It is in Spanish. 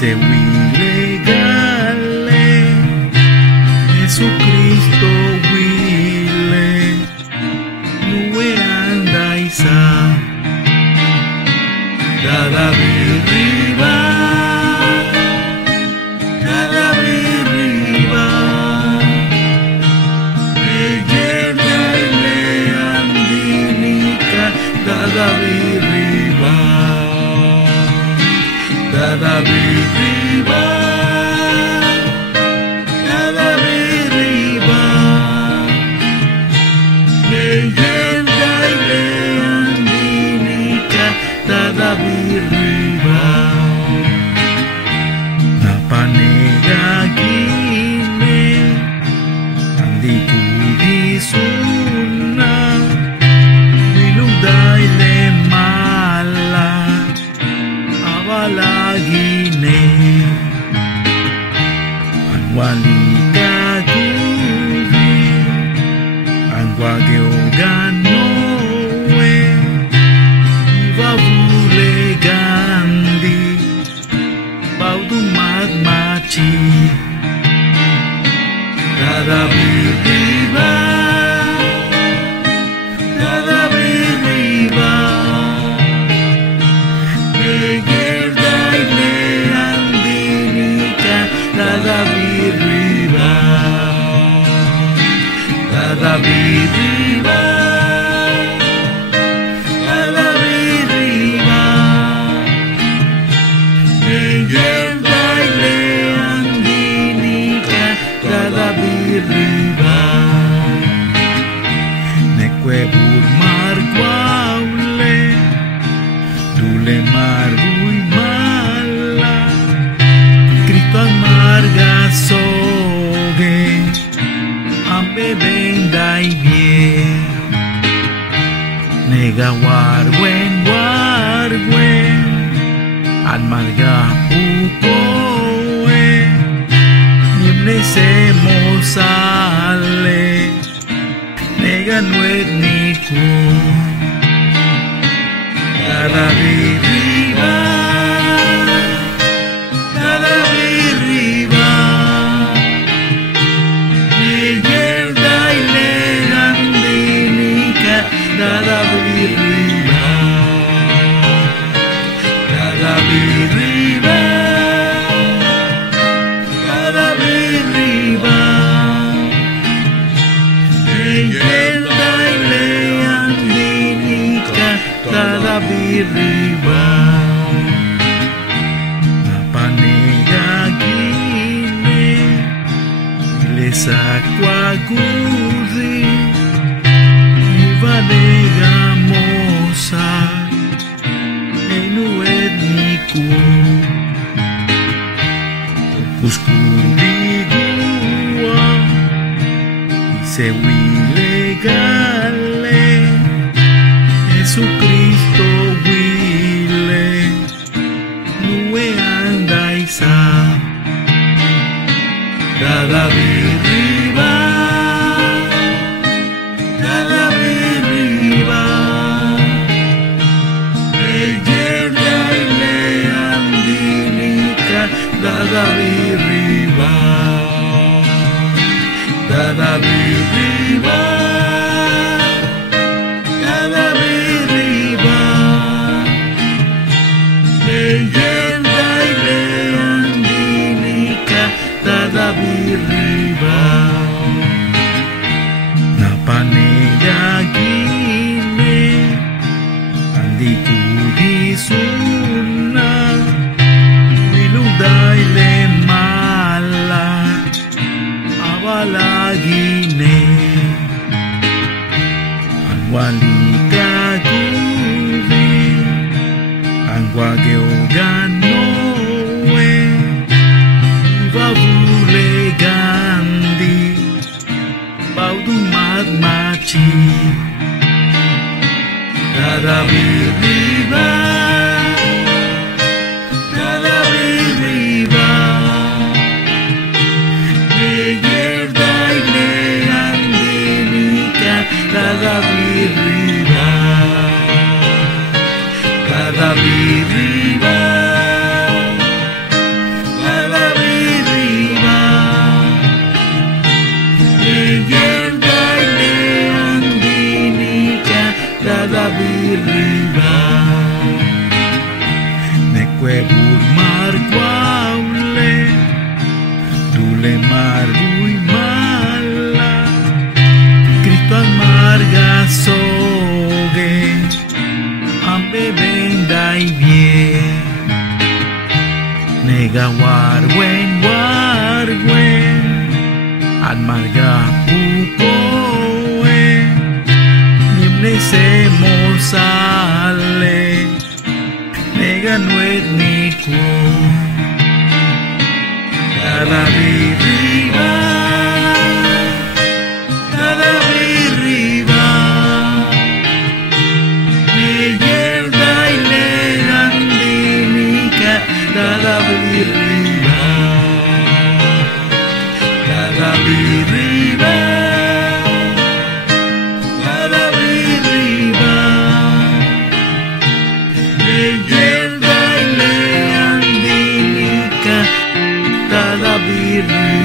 se huile gale, Jesucristo huile, nue anda isa, dada birriba, dada birriba, yerda ile andinica, dada birriba, dada birriba, dada birriba, yerda ile andinica, dada birriba, napanega gine, andi kudisuna, biludai le mala, abalagine, anwalika gudi, anwageo ganoe, vavule gandi, baudu magmachi, dada birriba, dada birriba, yerda ile andinica, dada birriba, dada birriba, dada birriba, yerda ile andinica, dada birriba, nekwe burmar guaule, dule margui mala, grito amarga soge, ambe bendai bien, nega warwen, amarga ukoe, nimne se mosale, nega nuet niku, dada birriba, dada birriba, yerda ile andinica, dada birriba, dada birriba, dada birriba, yerda ile andinica, dada birriba, napanega gine, ilesa kwagudi, ivanega mosa, enuet niku, puskudigua, se huile gale, Jesucristo huile, nue anda isa, dada birriba, dada birriba, yerda ile andinica, dada birriba, dada birriba, dada birriba, yerda ile andinica, dada birriba, napanega gine, andi kudisuna, biludai le mala, abalagine, anwalika gudi, anwageo ganoe, vavule gandi, baudu magmachi, dada birriba, dada birriba, yerda ile andinica, dada birriba. Nega warwen At marga pukoe Nimne se mosale Nega nuet nikwo Dada biriba Dada biriba Neyer baile andinika Dada biriba Dada biriba Dada biriba Neyer baile andinika Dada biriba